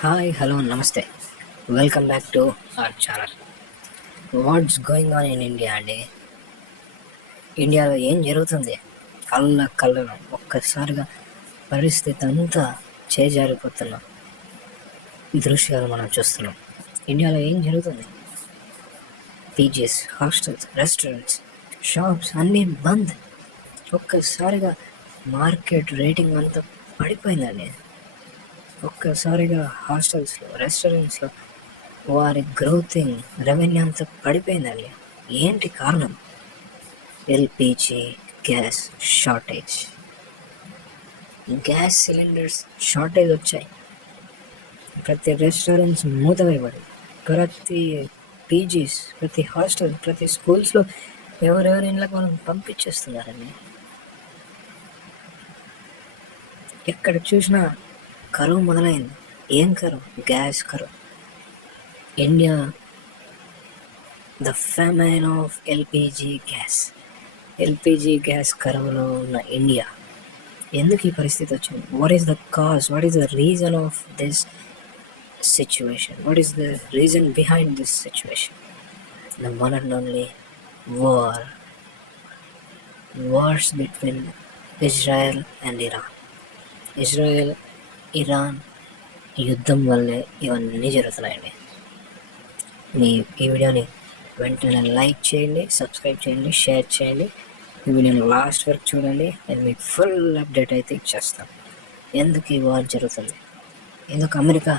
Hi hello నమస్తే welcome back to our channel. What's going on in India అండి. ఇండియాలో ఏం జరుగుతుంది? కళ్ళను ఒక్కసారిగా పరిస్థితి అంతా చేజారిపోతున్న దృశ్యాలు మనం చూస్తున్నాం. ఇండియాలో ఏం జరుగుతుంది? పీజీస్, హాస్టల్స్, రెస్టారెంట్స్, షాప్స్ అన్నీ బంద్. ఒక్కసారిగా మార్కెట్ రేటింగ్ అంతా పడిపోయిందండి. ఒక్కసారిగా హాస్టల్స్లో, రెస్టారెంట్స్లో వారి గ్రోతింగ్ రెవెన్యూ అంతా పడిపోయిందండి. ఏంటి కారణం? LPG gas shortage. Gas cylinders shortage వచ్చాయి. ప్రతి రెస్టారెంట్స్ మూతవేయబడి, ప్రతి పీజీస్, ప్రతి హాస్టల్, ప్రతి స్కూల్స్లో ఎవరెవరి ఇళ్ళకి వాళ్ళని పంపించేస్తున్నారండి. ఎక్కడ చూసినా కరువు మొదలైంది. ఏం కరువు? గ్యాస్ కరువు. India the famine of LPG gas కరువులో ఉన్న ఇండియా. ఎందుకు ఈ పరిస్థితి వచ్చింది? What is the cause? What is the reason of this situation? What is the reason behind this situation? The one and only wars between Israel and Iran. Israel Iran యుద్ధం వల్లే ఇవన్నీ జరుగుతున్నాయండి. ఈ వీడియోని వెంటనే లైక్ చేయండి, సబ్స్క్రైబ్ చేయండి, share చేయండి. ఈ వీడియోని లాస్ట్ వరకు చూడండి. నేను మీకు ఫుల్ అప్డేట్ అయితే ఇచ్చేస్తాను. ఎందుకు ఈ వార్ జరుగుతుంది? ఎందుకు అమెరికా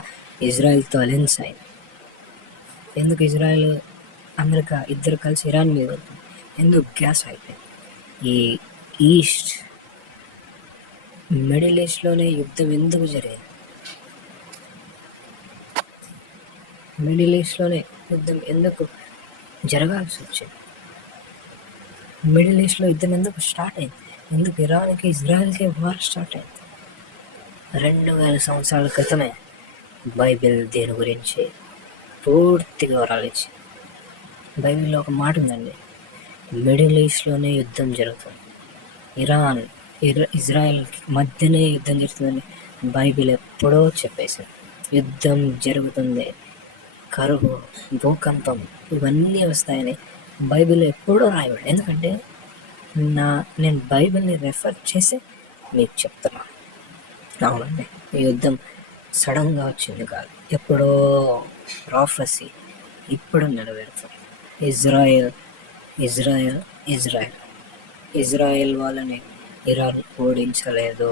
ఇజ్రాయెల్తో అలయన్స్ అయింది? ఎందుకు ఇజ్రాయెల్ అమెరికా ఇద్దరు కలిసి ఇరాన్ మీద వెళ్తుంది? ఎందుకు గ్యాస్ అయిపోయింది? ఈ ఈస్ట్ మిడిల్ ఈస్ట్లోనే యుద్ధం ఎందుకు జరిగింది? మిడిల్ ఈస్ట్లోనే యుద్ధం ఎందుకు జరగాల్సి వచ్చింది? మిడిల్ ఈస్ట్లో యుద్ధం ఎందుకు స్టార్ట్ అయింది? ఎందుకు ఇరాన్కి ఇజ్రాయెల్కి వార్ స్టార్ట్ అయింది? 2000 సంవత్సరాల క్రితమే బైబిల్ దీని గురించి పూర్తి వివరాలు ఇచ్చి, బైబిల్లో ఒక మాట ఉందండి, మిడిల్ ఈస్ట్లోనే యుద్ధం జరుగుతుంది, ఇజ్రాయెల్ మధ్యనే యుద్ధం జరుగుతుందని బైబిల్ ఎప్పుడో చెప్పేసింది. యుద్ధం జరుగుతుంది, కరువు, భూకంపం ఇవన్నీ వస్తాయని బైబిల్ ఎప్పుడో రాయబడి. ఎందుకంటే నేను బైబిల్ని రెఫర్ చేసి మీకు చెప్తున్నాను. అవునండి, ఈ యుద్ధం సడన్గా వచ్చింది కాదు, ఎప్పుడో ప్రాఫెసీ ఇప్పుడు నెరవేరుతుంది. ఇజ్రాయెల్ వాళ్ళని ఇరాన్ ఓడించలేదు,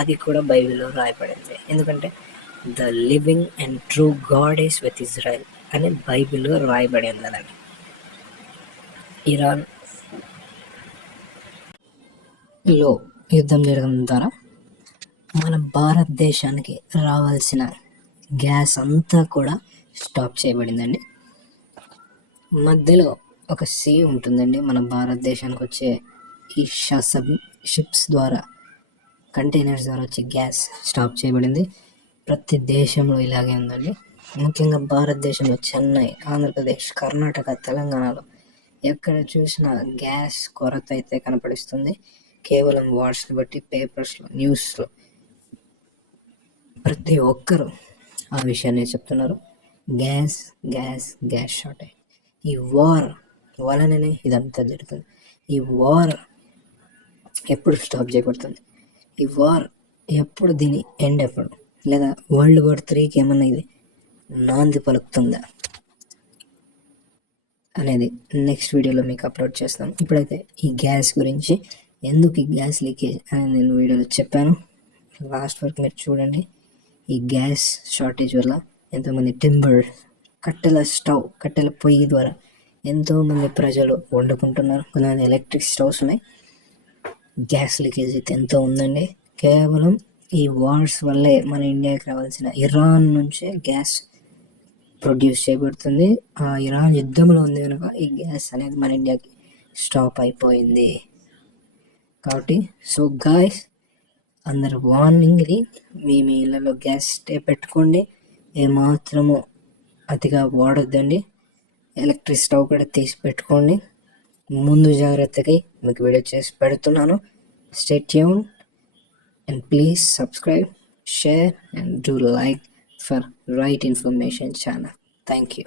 అది కూడా బైబిల్లో రాయబడింది. ఎందుకంటే the living and true God is with Israel అని బైబిల్లో రాయబడింది. అదండి ఇరాన్లో యుద్ధం జరగడం ద్వారా మన భారతదేశానికి రావాల్సిన గ్యాస్ అంతా కూడా స్టాప్ చేయబడిందండి. మధ్యలో ఒక సీ ఉంటుందండి, మన భారతదేశానికి వచ్చే ఈ షిప్స్ ద్వారా, కంటైనర్స్ ద్వారా వచ్చే గ్యాస్ స్టాప్ చేయబడింది. ప్రతి దేశంలో ఇలాగే ఉందండి. ముఖ్యంగా భారతదేశంలో చెన్నై, ఆంధ్రప్రదేశ్, కర్ణాటక, తెలంగాణలో ఎక్కడ చూసినా గ్యాస్ కొరత అయితే కనపడిస్తుంది. కేవలం వాట్స్ని బట్టి, పేపర్స్లో, న్యూస్లో ప్రతి ఒక్కరూ ఆ విషయాన్ని చెప్తున్నారు. Gas shortage. ఈ వార్ వలననే ఇదంతా జరుగుతుంది. ఈ వార్ ఎప్పుడు స్టాప్ చేయబడుతుంది? ఈ వార్ ఎప్పుడు, దీని ఎండ్ ఎప్పుడు? లేదా World War IIIకి ఏమన్నా ఇది నాంది పలుకుతుందా అనేది నెక్స్ట్ వీడియోలో మీకు అప్లోడ్ చేస్తాను. ఇప్పుడైతే ఈ గ్యాస్ గురించి, ఎందుకు ఈ గ్యాస్ లీకేజ్ అని నేను వీడియోలో చెప్పాను. లాస్ట్ వరకు మీరు చూడండి. ఈ గ్యాస్ షార్టేజ్ వల్ల ఎంతోమంది కట్టెల పొయ్యి ద్వారా ఎంతోమంది ప్రజలు వండుకుంటున్నారు. కొంతమంది ఎలక్ట్రిక్ స్టవ్స్ ఉన్నాయి. గ్యాస్ లీకేజ్ అయితే ఎంతో ఉందండి. కేవలం ఈ వార్స్ వల్లే మన ఇండియాకి రావాల్సిన ఇరాన్ నుంచే గ్యాస్ ప్రొడ్యూస్ చేయబడుతుంది. ఆ ఇరాన్ యుద్ధంలో ఉంది కనుక ఈ గ్యాస్ అనేది మన ఇండియాకి స్టాప్ అయిపోయింది. కాబట్టి సో గాయ్స్, అందరు వార్నింగ్ ఇది, మీ ఇళ్ళలో గ్యాస్ పెట్టుకోండి, ఏమాత్రము అతిగా వాడొద్దండి. ఎలక్ట్రిక్ స్టవ్ కూడా తీసి పెట్టుకోండి. ముందు జాగ్రత్తకి మీకు వీడియో చేసి పెడుతున్నాను. Stay tuned and please subscribe, share and do like for Right Information channel. Thank you.